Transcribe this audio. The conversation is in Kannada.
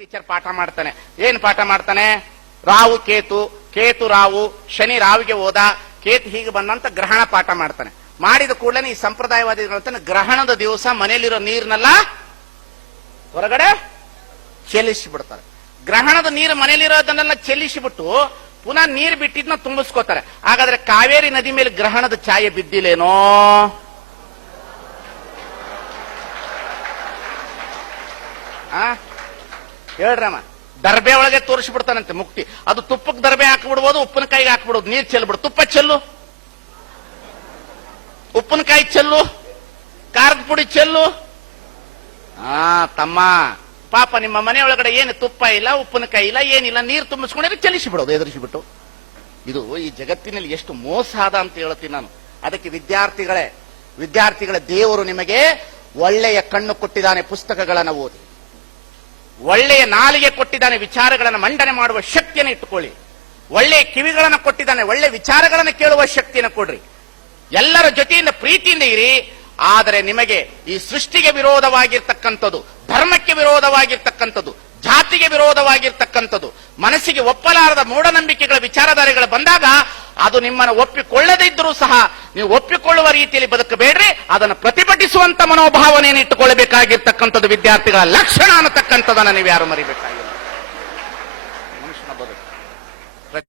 ಟೀಚರ್ ಪಾಠ ಮಾಡ್ತಾನೆ. ಏನ್ ಪಾಠ ಮಾಡ್ತಾನೆ? ರಾವು ಕೇತು, ಕೇತು ರಾವು, ಶನಿ ರಾವಿಗೆ ಹೋದ, ಕೇತು ಹೀಗೆ ಬಂದಂತ ಗ್ರಹಣ ಪಾಠ ಮಾಡ್ತಾನೆ. ಮಾಡಿದ ಕೂಡಲೇ ಈ ಸಂಪ್ರದಾಯವಾದಿಗಳು ಗ್ರಹಣದ ದಿವಸ ಮನೆಯಲ್ಲಿರೋ ನೀರ್ನೆಲ್ಲ ಹೊರಗಡೆ ಚೆಲ್ಲಿಸಿ ಬಿಡ್ತಾರೆ. ಗ್ರಹಣದ ನೀರು ಮನೆಯಲ್ಲಿರೋದನ್ನೆಲ್ಲ ಚೆಲ್ಲಿಸಿಬಿಟ್ಟು ಪುನಃ ನೀರು ಬಿಟ್ಟಿದ್ನ ತುಂಬಿಸ್ಕೋತಾರೆ. ಹಾಗಾದ್ರೆ ಕಾವೇರಿ ನದಿ ಮೇಲೆ ಗ್ರಹಣದ ಛಾಯೆ ಬಿದ್ದಿಲ್ಲೇನೋ? ಹೇಳ್ರಮ್ಮ. ದರ್ಬೆ ಒಳಗೆ ತೋರಿಸ್ಬಿಡ್ತಾನಂತೆ ಮುಕ್ತಿ. ಅದು ತುಪ್ಪಕ್ಕೆ ದರ್ಬೆ ಹಾಕ್ಬಿಡ್ಬೋದು, ಉಪ್ಪಿನಕಾಯಿಗೆ ಹಾಕ್ಬಿಡೋದು. ನೀರ್ ಚೆಲ್ಬಿಡು, ತುಪ್ಪ ಚೆಲ್ಲು, ಉಪ್ಪಿನಕಾಯಿ ಚೆಲ್ಲು, ಖಾರದ ಪುಡಿ ಚೆಲ್ಲು. ತಮ್ಮ ಪಾಪ ನಿಮ್ಮ ಮನೆ ಒಳಗಡೆ ಏನು ತುಪ್ಪ ಇಲ್ಲ, ಉಪ್ಪಿನಕಾಯಿ ಇಲ್ಲ, ಏನಿಲ್ಲ, ನೀರು ತುಂಬಿಸ್ಕೊಂಡ್ರೆ ಚೆಲ್ಲಿಸಿ ಬಿಡೋದು ಎದುರಿಸಿಬಿಟ್ಟು. ಇದು ಈ ಜಗತ್ತಿನಲ್ಲಿ ಎಷ್ಟು ಮೋಸ ಆದ ಅಂತ ಹೇಳ್ತೀನಿ ನಾನು. ಅದಕ್ಕೆ ವಿದ್ಯಾರ್ಥಿಗಳ ದೇವರು ನಿಮಗೆ ಒಳ್ಳೆಯ ಕಣ್ಣು ಕೊಟ್ಟಿದ್ದಾನೆ, ಪುಸ್ತಕಗಳನ್ನು ಓದಿ. ಒಳ್ಳೆಯ ನಾಲಿಗೆ ಕೊಟ್ಟಿದ್ದಾನೆ, ವಿಚಾರಗಳನ್ನು ಮಂಡನೆ ಮಾಡುವ ಶಕ್ತಿಯನ್ನು ಇಟ್ಟುಕೊಳ್ಳಿ. ಒಳ್ಳೆಯ ಕಿವಿಗಳನ್ನು ಕೊಟ್ಟಿದ್ದಾನೆ, ಒಳ್ಳೆಯ ವಿಚಾರಗಳನ್ನು ಕೇಳುವ ಶಕ್ತಿಯನ್ನು ಕೊಡ್ರಿ. ಎಲ್ಲರ ಜೊತೆಯಿಂದ ಪ್ರೀತಿಯಿಂದ ಇರಿ. ಆದರೆ ನಿಮಗೆ ಈ ಸೃಷ್ಟಿಗೆ ವಿರೋಧವಾಗಿರ್ತಕ್ಕಂಥದ್ದು, ಧರ್ಮಕ್ಕೆ ವಿರೋಧವಾಗಿರ್ತಕ್ಕಂಥದ್ದು, ಜಾತಿಗೆ ವಿರೋಧವಾಗಿರ್ತಕ್ಕಂಥದ್ದು, ಮನಸ್ಸಿಗೆ ಒಪ್ಪಲಾರದ ಮೂಢನಂಬಿಕೆಗಳ ವಿಚಾರಧಾರೆಗಳು ಬಂದಾಗ ಅದು ನಿಮ್ಮನ್ನು ಒಪ್ಪಿಕೊಳ್ಳದೇ ಇದ್ದರೂ ಸಹ ನೀವು ಒಪ್ಪಿಕೊಳ್ಳುವ ರೀತಿಯಲ್ಲಿ ಬದುಕಬೇಡ್ರಿ. ಅದನ್ನು ಪ್ರತಿಭಟಿಸುವಂತ ಮನೋಭಾವನೆಯನ್ನು ಇಟ್ಟುಕೊಳ್ಳಬೇಕಾಗಿರ್ತಕ್ಕಂಥದ್ದು ವಿದ್ಯಾರ್ಥಿಗಳ ಲಕ್ಷಣ ಅನ್ನತಕ್ಕಂಥದ್ದನ್ನು ನೀವು ಯಾರು ಮರಿಬೇಕಾಗಿಲ್ಲ.